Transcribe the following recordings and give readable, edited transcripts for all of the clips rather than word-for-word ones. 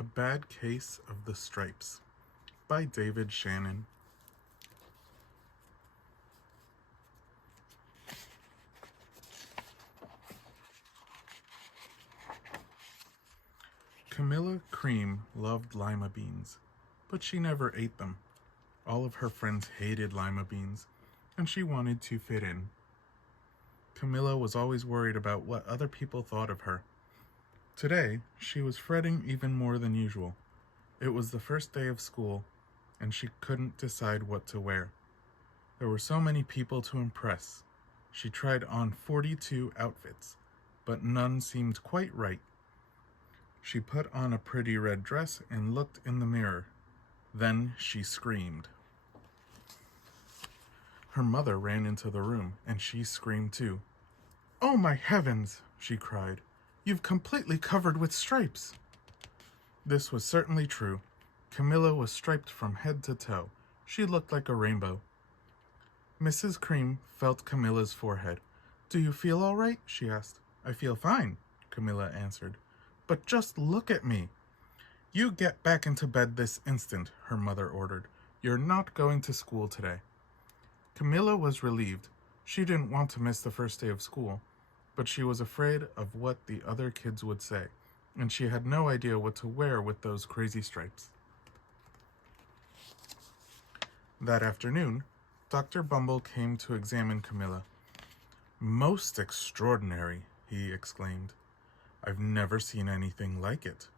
A Bad Case of the Stripes by David Shannon. Camilla Cream loved lima beans, but she never ate them. All of her friends hated lima beans, and she wanted to fit in. Camilla was always worried about what other people thought of her. Today, she was fretting even more than usual. It was the first day of school, and she couldn't decide what to wear. There were so many people to impress. She tried on 42 outfits, but none seemed quite right. She put on a pretty red dress and looked in the mirror. Then she screamed. Her mother ran into the room, and she screamed too. "Oh my heavens!" she cried. "You've completely covered with stripes!" This was certainly true. Camilla was striped from head to toe. She looked like a rainbow. Mrs. Cream felt Camilla's forehead. "Do you feel all right?" she asked. "I feel fine," Camilla answered. "But just look at me." "You get back into bed this instant," her mother ordered. "You're not going to school today." Camilla was relieved. She didn't want to miss the first day of school, but she was afraid of what the other kids would say, and she had no idea what to wear with those crazy stripes. That afternoon, Dr. Bumble came to examine Camilla. "Most extraordinary," he exclaimed. "I've never seen anything like it.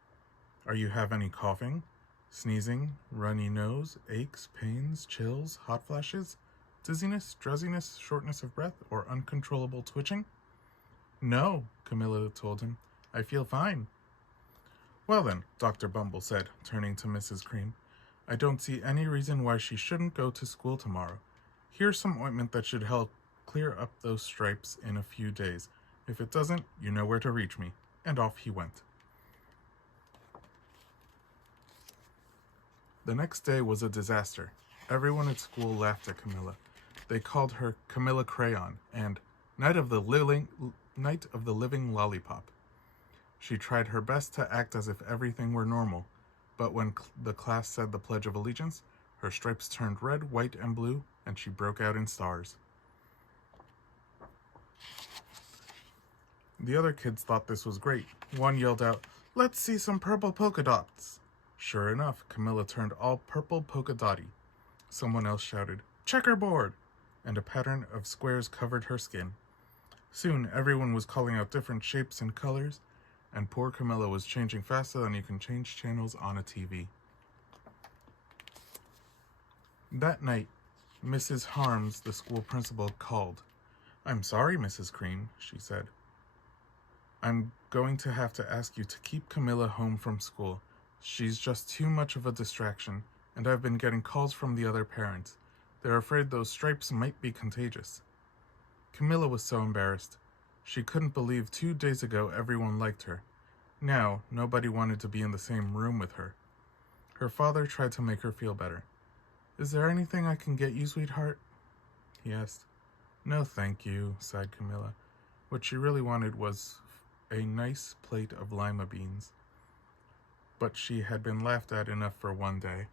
Are you have any coughing, sneezing, runny nose, aches, pains, chills, hot flashes, dizziness, drowsiness, shortness of breath, or uncontrollable twitching?" "No," Camilla told him. "I feel fine." "Well then," Dr. Bumble said, turning to Mrs. Cream, "I don't see any reason why she shouldn't go to school tomorrow. Here's some ointment that should help clear up those stripes in a few days. If it doesn't, you know where to reach me." And off he went. The next day was a disaster. Everyone at school laughed at Camilla. They called her Camilla Crayon and Night of the Living Lollipop. She tried her best to act as if everything were normal, but when the class said the Pledge of Allegiance, her stripes turned red, white, and blue, and she broke out in stars. The other kids thought this was great. One yelled out, "Let's see some purple polka dots." Sure enough, Camilla turned all purple polka dotty. Someone else shouted, "Checkerboard!" and a pattern of squares covered her skin. Soon, everyone was calling out different shapes and colors, and poor Camilla was changing faster than you can change channels on a TV. That night, Mrs. Harms, the school principal, called. "I'm sorry, Mrs. Cream," she said. "I'm going to have to ask you to keep Camilla home from school. She's just too much of a distraction, and I've been getting calls from the other parents. They're afraid those stripes might be contagious." Camilla was so embarrassed. She couldn't believe 2 days ago everyone liked her. Now, nobody wanted to be in the same room with her. Her father tried to make her feel better. "Is there anything I can get you, sweetheart?" he asked. "No, thank you," sighed Camilla. What she really wanted was a nice plate of lima beans. But she had been laughed at enough for one day.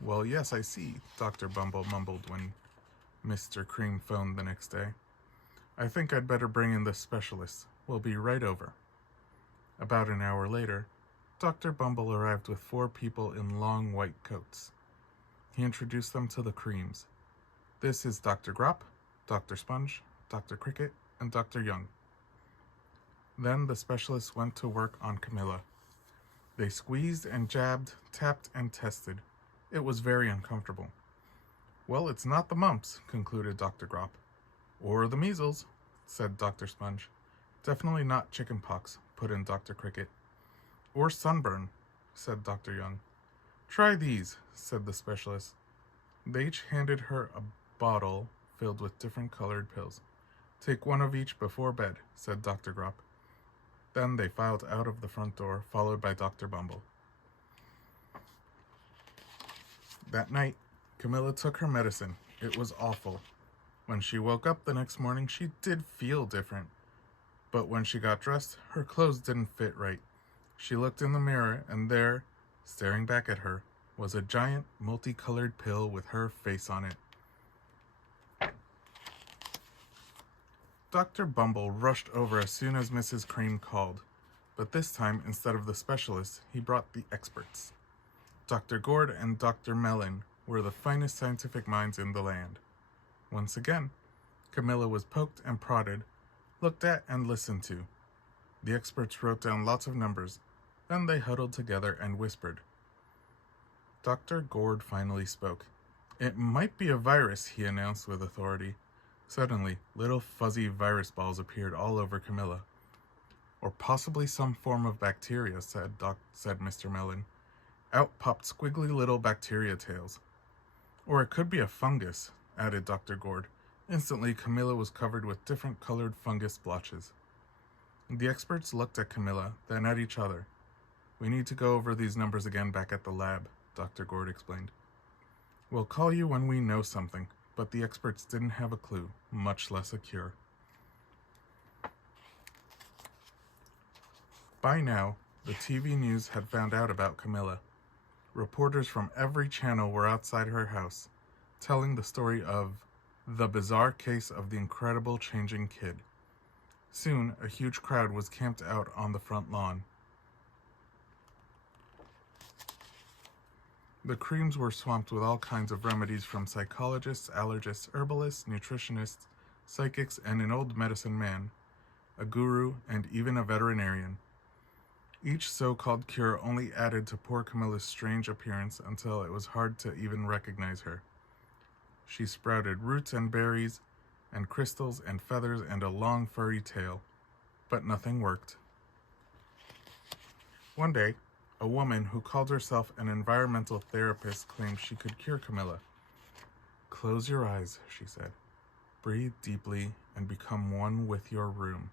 Well, yes, I see," Dr. Bumble mumbled when Mr. Cream phoned the next day. "I think I'd better bring in the specialist. We'll be right over." About an hour later, Dr. Bumble arrived with 4 people in long white coats. He introduced them to the Creams. "This is Dr. Grop, Dr. Sponge, Dr. Cricket, and Dr. Young." Then the specialist went to work on Camilla. They squeezed and jabbed, tapped and tested. It was very uncomfortable. "Well, it's not the mumps," concluded Dr. Grop. "Or the measles," said Dr. Sponge. "Definitely not chicken pox," put in Dr. Cricket. "Or sunburn," said Dr. Young. "Try these," said the specialist. They each handed her a bottle filled with different colored pills. "Take one of each before bed," said Dr. Grop. Then they filed out of the front door, followed by Dr. Bumble. That night, Camilla took her medicine. It was awful. When she woke up the next morning, she did feel different, But when she got dressed, her clothes didn't fit right. She looked in the mirror, and there, staring back at her, was a giant multicolored pill with her face on it. Dr. Bumble rushed over as soon as Mrs. Cream called, but this time, instead of the specialists, he brought the experts. Dr. Gord and Dr. Mellon were the finest scientific minds in the land. Once again, Camilla was poked and prodded, looked at and listened to. The experts wrote down lots of numbers, then they huddled together and whispered. Dr. Gord finally spoke. "It might be a virus," he announced with authority. Suddenly, little fuzzy virus balls appeared all over Camilla. "Or possibly some form of bacteria," said Mr. Mellon. Out popped squiggly little bacteria tails. "Or it could be a fungus," added Dr. Gord. Instantly, Camilla was covered with different colored fungus blotches. The experts looked at Camilla, then at each other. "We need to go over these numbers again back at the lab," Dr. Gord explained. "We'll call you when we know something," but the experts didn't have a clue, much less a cure. By now, the TV news had found out about Camilla. Reporters from every channel were outside her house, telling the story of the bizarre case of the incredible changing kid. Soon, a huge crowd was camped out on the front lawn. The Creams were swamped with all kinds of remedies from psychologists, allergists, herbalists, nutritionists, psychics, and an old medicine man, a guru, and even a veterinarian. Each so-called cure only added to poor Camilla's strange appearance until it was hard to even recognize her. She sprouted roots and berries, and crystals and feathers and a long furry tail, but nothing worked. One day, a woman who called herself an environmental therapist claimed she could cure Camilla. "Close your eyes," she said. "Breathe deeply and become one with your room."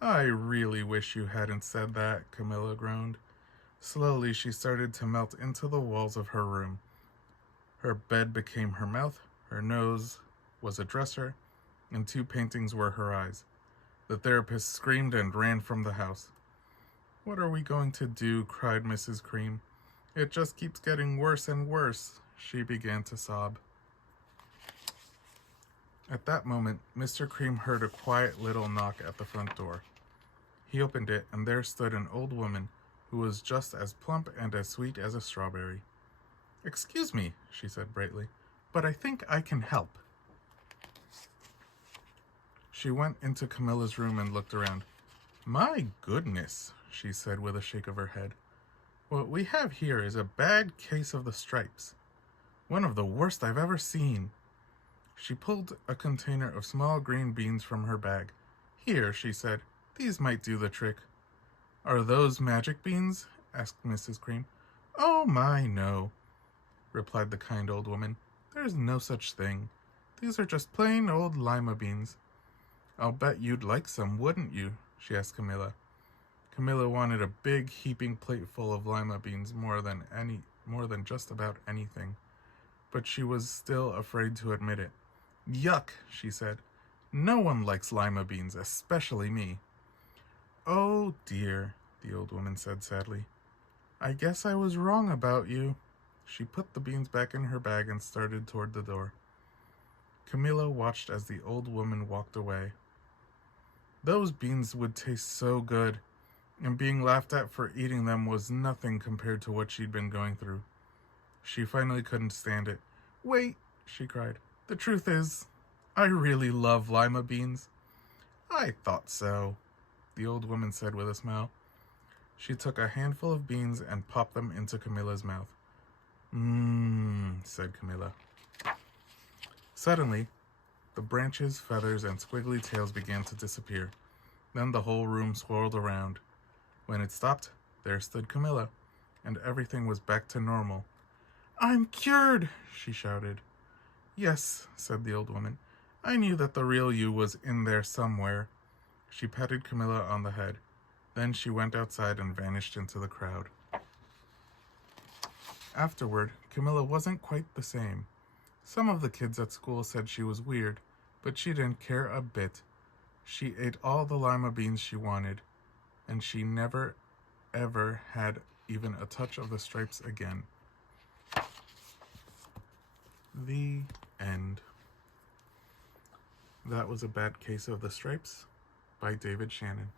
"I really wish you hadn't said that," Camilla groaned. Slowly, she started to melt into the walls of her room. Her bed became her mouth, her nose was a dresser, and 2 paintings were her eyes. The therapist screamed and ran from the house. "What are we going to do?" cried Mrs. Cream. "It just keeps getting worse and worse." She began to sob. At that moment, Mr. Cream heard a quiet little knock at the front door. He opened it, and there stood an old woman who was just as plump and as sweet as a strawberry. "Excuse me," she said brightly, "but I think I can help." She went into Camilla's room and looked around. "My goodness," she said with a shake of her head. "What we have here is a bad case of the stripes. One of the worst I've ever seen." She pulled a container of small green beans from her bag. "Here," she said, "these might do the trick." "Are those magic beans?" asked Mrs. Cream. "Oh my, no," replied the kind old woman. "There's no such thing. These are just plain old lima beans." "I'll bet you'd like some, wouldn't you?" she asked Camilla. Camilla wanted a big heaping plate full of lima beans more than just about anything, but she was still afraid to admit it. "Yuck," she said. "No one likes lima beans, especially me." "Oh dear," the old woman said sadly. "I guess I was wrong about you." She put the beans back in her bag and started toward the door. Camilla watched as the old woman walked away. Those beans would taste so good, and being laughed at for eating them was nothing compared to what she'd been going through. She finally couldn't stand it. "Wait," she cried. "The truth is, I really love lima beans." "I thought so," the old woman said with a smile. She took a handful of beans and popped them into Camilla's mouth. "Mmm," said Camilla. Suddenly, the branches, feathers, and squiggly tails began to disappear. Then the whole room swirled around. When it stopped, there stood Camilla, and everything was back to normal. "I'm cured!" she shouted. "Yes," said the old woman. "I knew that the real you was in there somewhere." She patted Camilla on the head. Then she went outside and vanished into the crowd. Afterward, Camilla wasn't quite the same. Some of the kids at school said she was weird, but she didn't care a bit. She ate all the lima beans she wanted, and she never ever had even a touch of the stripes again. The end. That was A Bad Case of the Stripes by David Shannon.